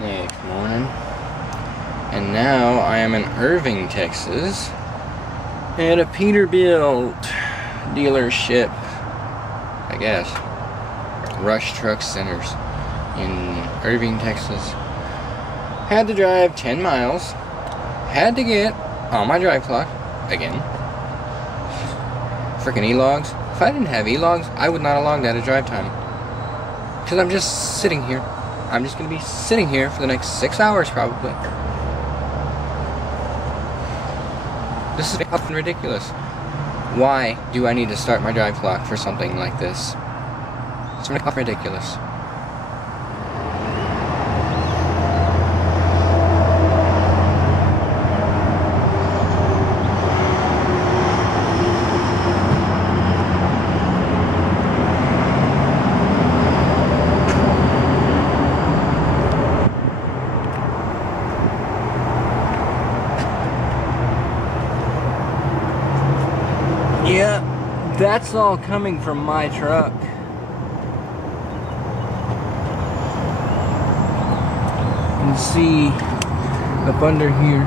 Next morning. And now I am in Irving, Texas at a Peterbilt dealership, I guess. Rush Truck Centers in Irving, Texas. Had to drive 10 miles. Had to get on my drive clock again. Freaking e-logs. If I didn't have e-logs, I would not have logged out of drive time. Because I'm just sitting here. I'm just going to be sitting here for the next 6 hours probably. This is fucking ridiculous. Why do I need to start my drive clock for something like this? It's ridiculous. Yeah, that's all coming from my truck. You can see up under here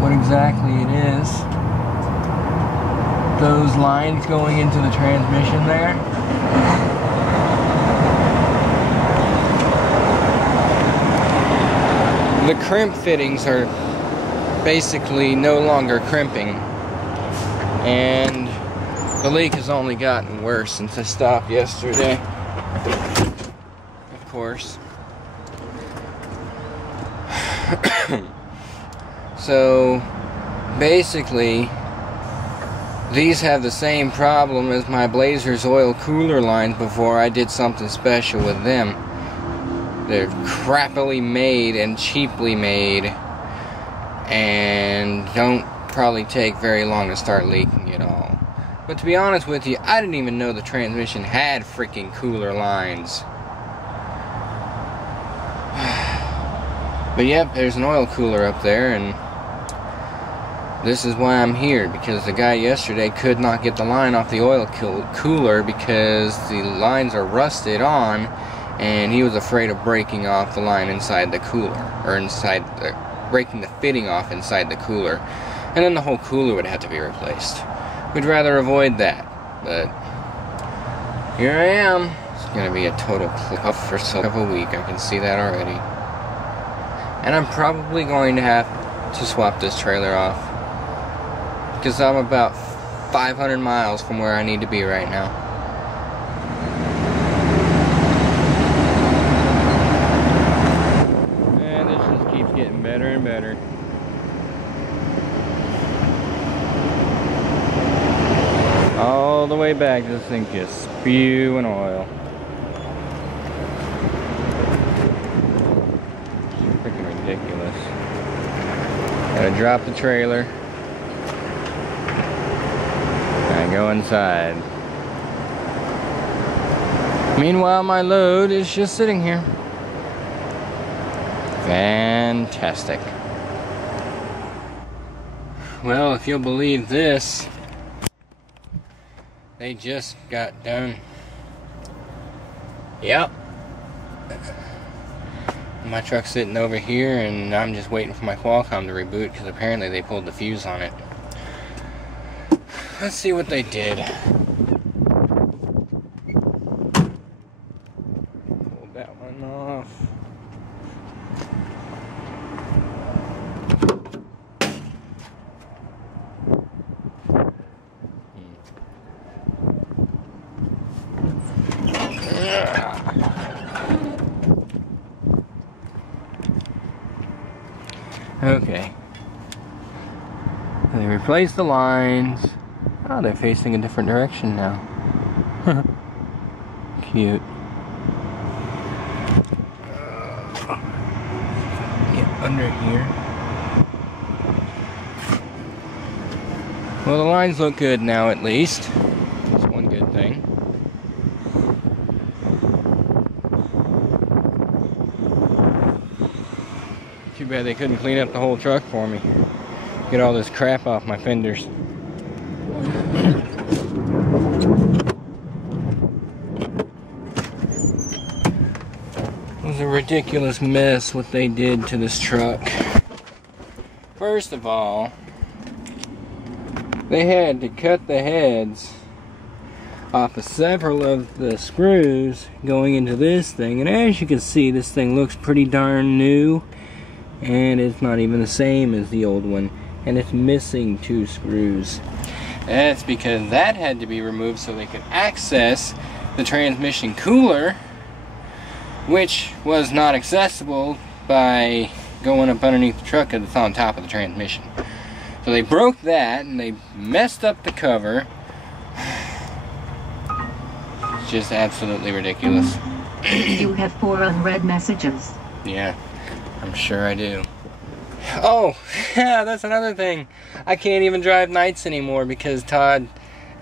what exactly it is. Those lines going into the transmission there. The crimp fittings are basically no longer crimping. And the leak has only gotten worse since I stopped yesterday. Of course. So basically these have the same problem as my Blazer's oil cooler lines before I did something special with them. They're crappily made and cheaply made and don't probably take very long to start leaking at all. But to be honest with you, I didn't even know the transmission had freaking cooler lines. But yep, there's an oil cooler up there, and this is why I'm here, because the guy yesterday could not get the line off the oil cooler because the lines are rusted on, and he was afraid of breaking off the line inside the cooler, or breaking the fitting off inside the cooler. And then the whole cooler would have to be replaced. We'd rather avoid that. But here I am. It's going to be a total clip for a week. I can see that already. And I'm probably going to have to swap this trailer off. Because I'm about 500 miles from where I need to be right now. And this just keeps getting better and better. All the way back, this thing just spewing oil. It's freaking ridiculous. Gotta drop the trailer and go inside. Meanwhile, my load is just sitting here. Fantastic. Well, if you'll believe this, they just got done. Yep. My truck's sitting over here, and I'm just waiting for my Qualcomm to reboot because apparently they pulled the fuse on it. Let's see what they did. Pull that one off. Okay. They replaced the lines. Oh, they're facing a different direction now. Cute. Get under here. Well, the lines look good now, at least. That's one good thing. Too bad they couldn't clean up the whole truck for me. Get all this crap off my fenders. a ridiculous mess what they did to this truck. First of all, they had to cut the heads off of several of the screws going into this thing, and as you can see, this thing looks pretty darn new, and it's not even the same as the old one, and it's missing 2 screws. That's because that had to be removed so they could access the transmission cooler, which was not accessible by going up underneath the truck because it's on top of the transmission. So they broke that and they messed up the cover. It's just absolutely ridiculous. You have 4 unread messages. Yeah, I'm sure I do. Oh, yeah, that's another thing. I can't even drive nights anymore because Todd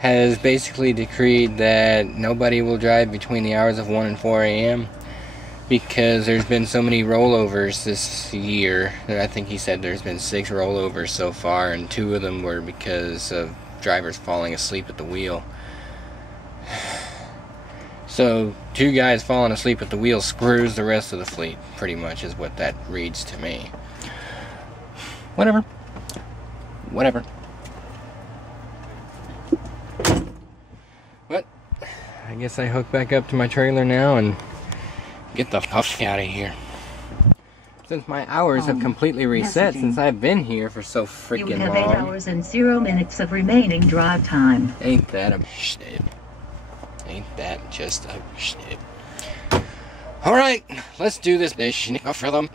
has basically decreed that nobody will drive between the hours of 1 and 4 a.m. because there's been so many rollovers this year. I think he said there's been 6 rollovers so far, and 2 of them were because of drivers falling asleep at the wheel. So 2 guys falling asleep at the wheel screws the rest of the fleet, pretty much is what that reads to me. Whatever. Whatever. But I guess I hook back up to my trailer now and get the fuck out of here. Since my hours have completely reset since I've been here for so freaking long. You have 8 hours and 0 minutes of remaining drive time. Ain't that a shit? Ain't that just a shit? Alright, let's do this mission for them.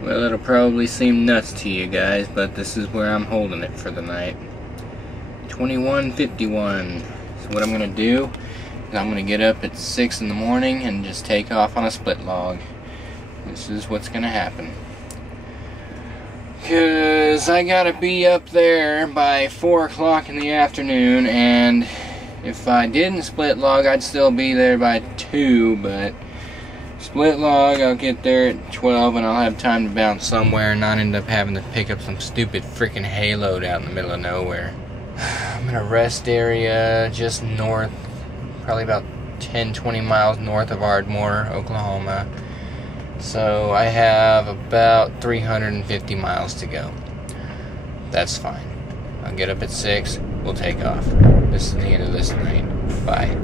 Well, it'll probably seem nuts to you guys, but this is where I'm holding it for the night. 21:51. So what I'm going to do is I'm going to get up at 6 in the morning and just take off on a split log. This is what's going to happen. Because I got to be up there by 4 o'clock in the afternoon, and if I didn't split log, I'd still be there by 2, but split log, I'll get there at 12 and I'll have time to bounce somewhere and not end up having to pick up some stupid freaking hayload out in the middle of nowhere. I'm in a rest area just north, probably about 10-20 miles north of Ardmore, Oklahoma. So I have about 350 miles to go. That's fine. I'll get up at 6, we'll take off. This is the end of this night. Bye.